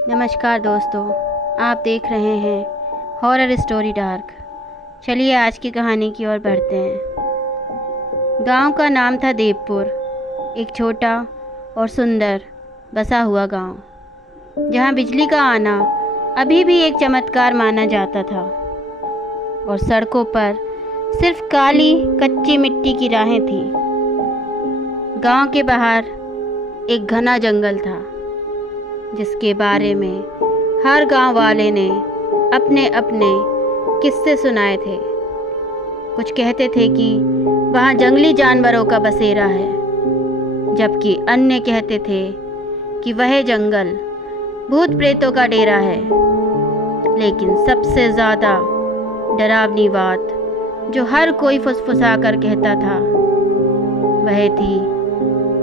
नमस्कार दोस्तों, आप देख रहे हैं हॉरर स्टोरी डार्क। चलिए आज की कहानी की ओर बढ़ते हैं। गांव का नाम था देवपुर, एक छोटा और सुंदर बसा हुआ गांव, जहां बिजली का आना अभी भी एक चमत्कार माना जाता था और सड़कों पर सिर्फ काली कच्ची मिट्टी की राहें थीं। गांव के बाहर एक घना जंगल था जिसके बारे में हर गांव वाले ने अपने अपने किस्से सुनाए थे। कुछ कहते थे कि वहाँ जंगली जानवरों का बसेरा है, जबकि अन्य कहते थे कि वह जंगल भूत प्रेतों का डेरा है। लेकिन सबसे ज़्यादा डरावनी बात जो हर कोई फुसफुसा कर कहता था वह थी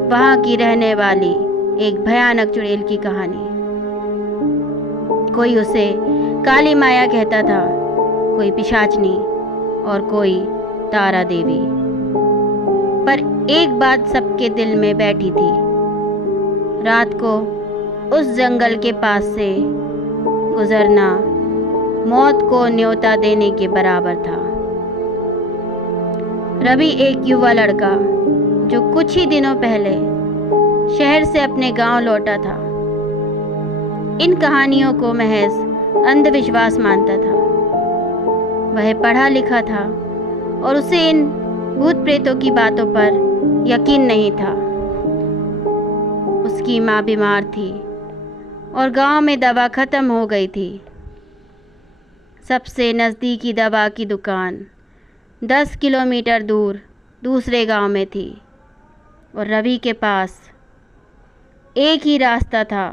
वहाँ की रहने वाली एक भयानक चुड़ैल की कहानी। कोई उसे काली माया कहता था, कोई पिशाचनी और कोई तारा देवी। पर एक बात सबके दिल में बैठी थी। रात को उस जंगल के पास से गुजरना मौत को न्योता देने के बराबर था। रवि एक युवा लड़का जो कुछ ही दिनों पहले शहर से अपने गांव लौटा था, इन कहानियों को महज अंधविश्वास मानता था। वह पढ़ा लिखा था और उसे इन भूत प्रेतों की बातों पर यकीन नहीं था। उसकी माँ बीमार थी और गांव में दवा ख़त्म हो गई थी। सबसे नज़दीकी दवा की दुकान 10 किलोमीटर दूर दूसरे गांव में थी और रवि के पास एक ही रास्ता था,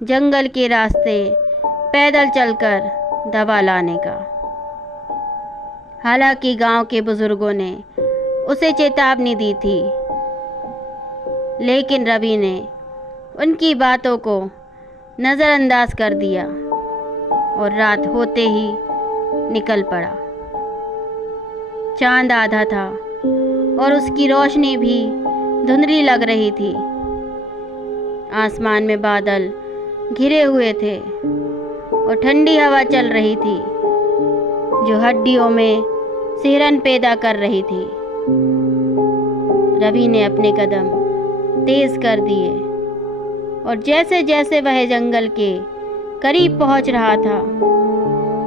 जंगल के रास्ते पैदल चलकर दवा लाने का। हालांकि गांव के बुजुर्गों ने उसे चेतावनी दी थी, लेकिन रवि ने उनकी बातों को नज़रअंदाज कर दिया और रात होते ही निकल पड़ा। चांद आधा था और उसकी रोशनी भी धुंधली लग रही थी। आसमान में बादल घिरे हुए थे और ठंडी हवा चल रही थी जो हड्डियों में सिहरन पैदा कर रही थी। रवि ने अपने कदम तेज कर दिए और जैसे जैसे वह जंगल के करीब पहुंच रहा था,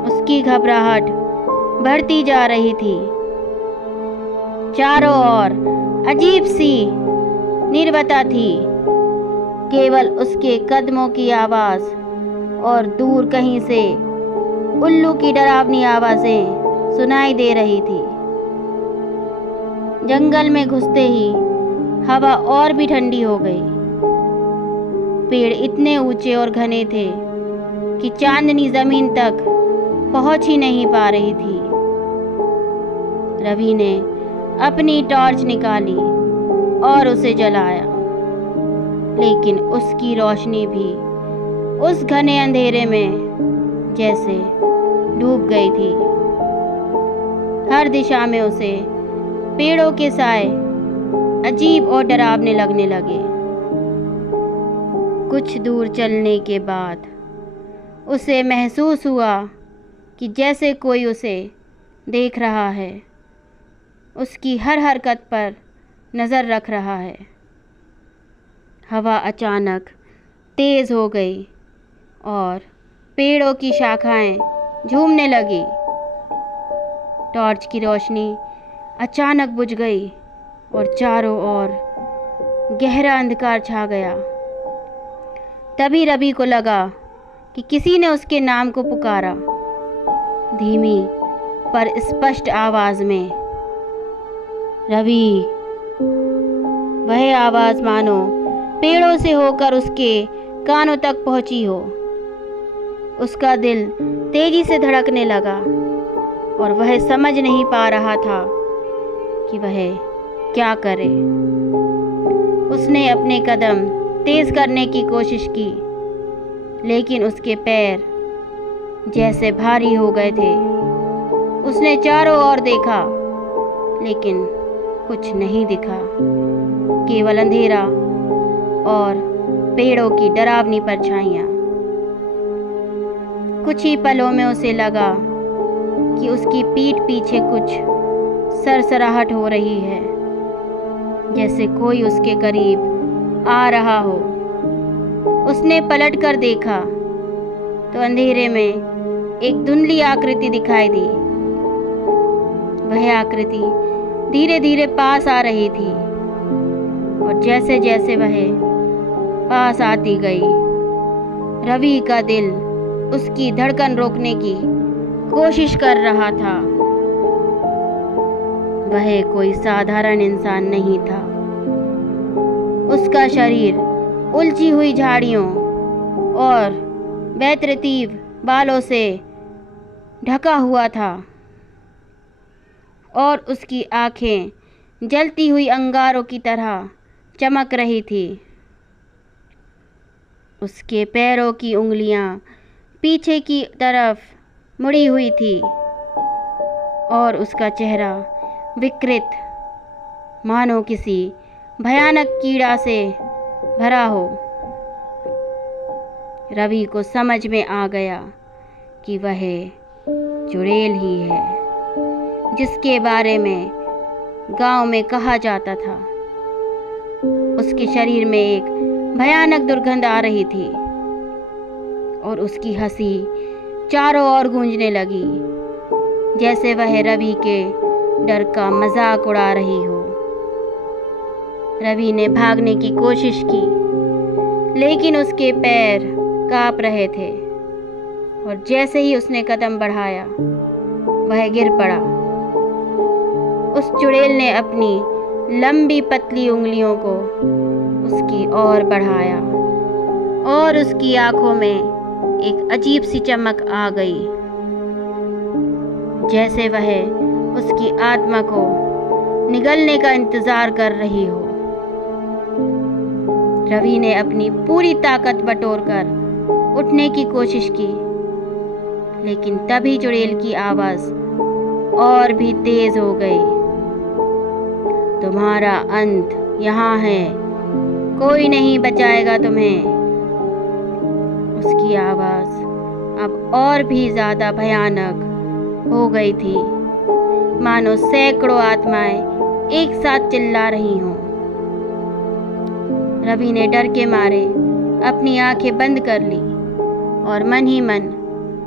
उसकी घबराहट बढ़ती जा रही थी। चारों ओर अजीब सी नीरवता थी, केवल उसके कदमों की आवाज़ और दूर कहीं से उल्लू की डरावनी आवाज़ें सुनाई दे रही थी। जंगल में घुसते ही हवा और भी ठंडी हो गई। पेड़ इतने ऊंचे और घने थे कि चांदनी ज़मीन तक पहुंच ही नहीं पा रही थी। रवि ने अपनी टॉर्च निकाली और उसे जलाया, लेकिन उसकी रोशनी भी उस घने अंधेरे में जैसे डूब गई थी। हर दिशा में उसे पेड़ों के साए अजीब और डरावने लगने लगे। कुछ दूर चलने के बाद उसे महसूस हुआ कि जैसे कोई उसे देख रहा है, उसकी हर हरकत पर नज़र रख रहा है। हवा अचानक तेज़ हो गई और पेड़ों की शाखाएं झूमने लगी। टॉर्च की रोशनी अचानक बुझ गई और चारों ओर गहरा अंधकार छा गया। तभी रवि को लगा कि किसी ने उसके नाम को पुकारा, धीमी पर स्पष्ट आवाज़ में, रवि। वह आवाज़ मानो पेड़ों से होकर उसके कानों तक पहुंची हो। उसका दिल तेजी से धड़कने लगा और वह समझ नहीं पा रहा था कि वह क्या करे। उसने अपने कदम तेज करने की कोशिश की, लेकिन उसके पैर जैसे भारी हो गए थे। उसने चारों ओर देखा, लेकिन कुछ नहीं दिखा, केवल अंधेरा और पेड़ों की डरावनी परछाइयाँ। कुछ ही पलों में उसे लगा कि उसकी पीठ पीछे कुछ सरसराहट हो रही है, जैसे कोई उसके करीब आ रहा हो। उसने पलट कर देखा तो अंधेरे में एक धुंधली आकृति दिखाई दी। वह आकृति धीरे धीरे पास आ रही थी और जैसे जैसे वह पास आती गई, रवि का दिल उसकी धड़कन रोकने की कोशिश कर रहा था। वह कोई साधारण इंसान नहीं था। उसका शरीर उलझी हुई झाड़ियों और वैतरतीब बालों से ढका हुआ था और उसकी आंखें जलती हुई अंगारों की तरह चमक रही थी। उसके पैरों की उंगलियां पीछे की तरफ मुड़ी हुई थी और उसका चेहरा विकृत, मानो किसी भयानक कीड़ा से भरा हो। रवि को समझ में आ गया कि वह चुड़ैल ही है जिसके बारे में गांव में कहा जाता था। उसके शरीर में एक भयानक दुर्गंध आ रही थी और उसकी हंसी चारों ओर गूंजने लगी, जैसे वह रवि के डर का मजाक उड़ा रही हो। रवि ने भागने की कोशिश की, लेकिन उसके पैर कांप रहे थे और जैसे ही उसने कदम बढ़ाया, वह गिर पड़ा। उस चुड़ैल ने अपनी लंबी पतली उंगलियों को उसकी ओर बढ़ाया और उसकी आंखों में एक अजीब सी चमक आ गई, जैसे वह उसकी आत्मा को निगलने का इंतजार कर रही हो। रवि ने अपनी पूरी ताकत बटोरकर उठने की कोशिश की, लेकिन तभी चुड़ैल की आवाज और भी तेज हो गई। तुम्हारा अंत यहाँ है, कोई नहीं बचाएगा तुम्हें। उसकी आवाज अब और भी ज्यादा भयानक हो गई थी, मानो सैकड़ों आत्माएं एक साथ चिल्ला रही हों। रवि ने डर के मारे अपनी आंखें बंद कर ली और मन ही मन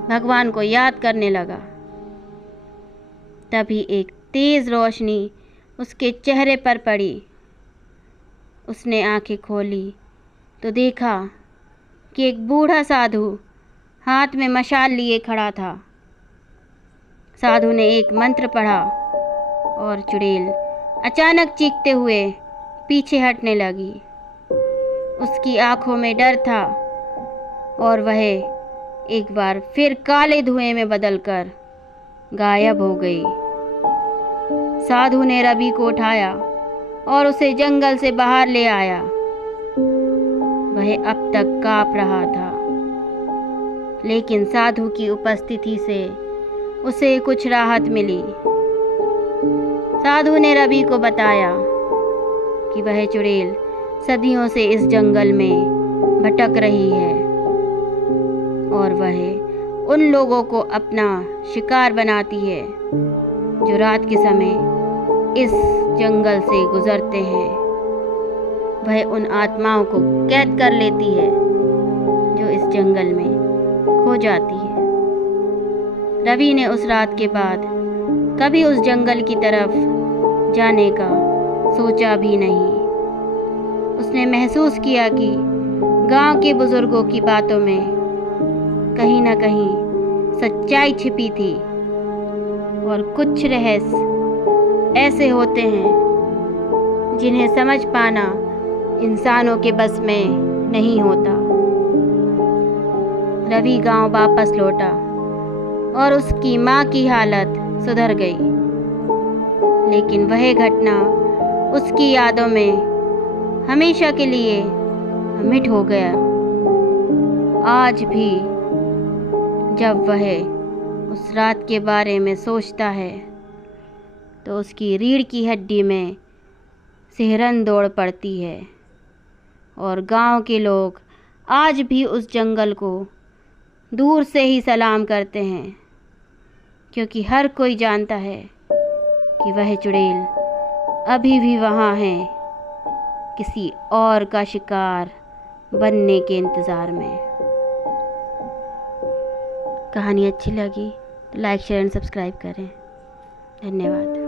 भगवान को याद करने लगा। तभी एक तेज रोशनी उसके चेहरे पर पड़ी। उसने आंखें खोली तो देखा कि एक बूढ़ा साधु हाथ में मशाल लिए खड़ा था। साधु ने एक मंत्र पढ़ा और चुड़ैल अचानक चीखते हुए पीछे हटने लगी। उसकी आंखों में डर था और वह एक बार फिर काले धुएं में बदलकर गायब हो गई। साधु ने रवि को उठाया और उसे जंगल से बाहर ले आया। वह अब तक कांप रहा था, लेकिन साधु की उपस्थिति से उसे कुछ राहत मिली। साधु ने रवि को बताया कि वह चुड़ैल सदियों से इस जंगल में भटक रही है और वह उन लोगों को अपना शिकार बनाती है जो रात के समय इस जंगल से गुजरते हैं। वह उन आत्माओं को कैद कर लेती है जो इस जंगल में खो जाती है। रवि ने उस रात के बाद कभी उस जंगल की तरफ जाने का सोचा भी नहीं। उसने महसूस किया कि गांव के बुजुर्गों की बातों में कहीं ना कहीं सच्चाई छिपी थी और कुछ रहस्य ऐसे होते हैं जिन्हें समझ पाना इंसानों के बस में नहीं होता। रवि गांव वापस लौटा और उसकी माँ की हालत सुधर गई, लेकिन वह घटना उसकी यादों में हमेशा के लिए अमिट हो गया। आज भी जब वह उस रात के बारे में सोचता है तो उसकी रीढ़ की हड्डी में सिहरन दौड़ पड़ती है और गांव के लोग आज भी उस जंगल को दूर से ही सलाम करते हैं, क्योंकि हर कोई जानता है कि वह चुड़ैल अभी भी वहाँ है, किसी और का शिकार बनने के इंतज़ार में। कहानी अच्छी लगी तो लाइक शेयर एंड सब्सक्राइब करें। धन्यवाद।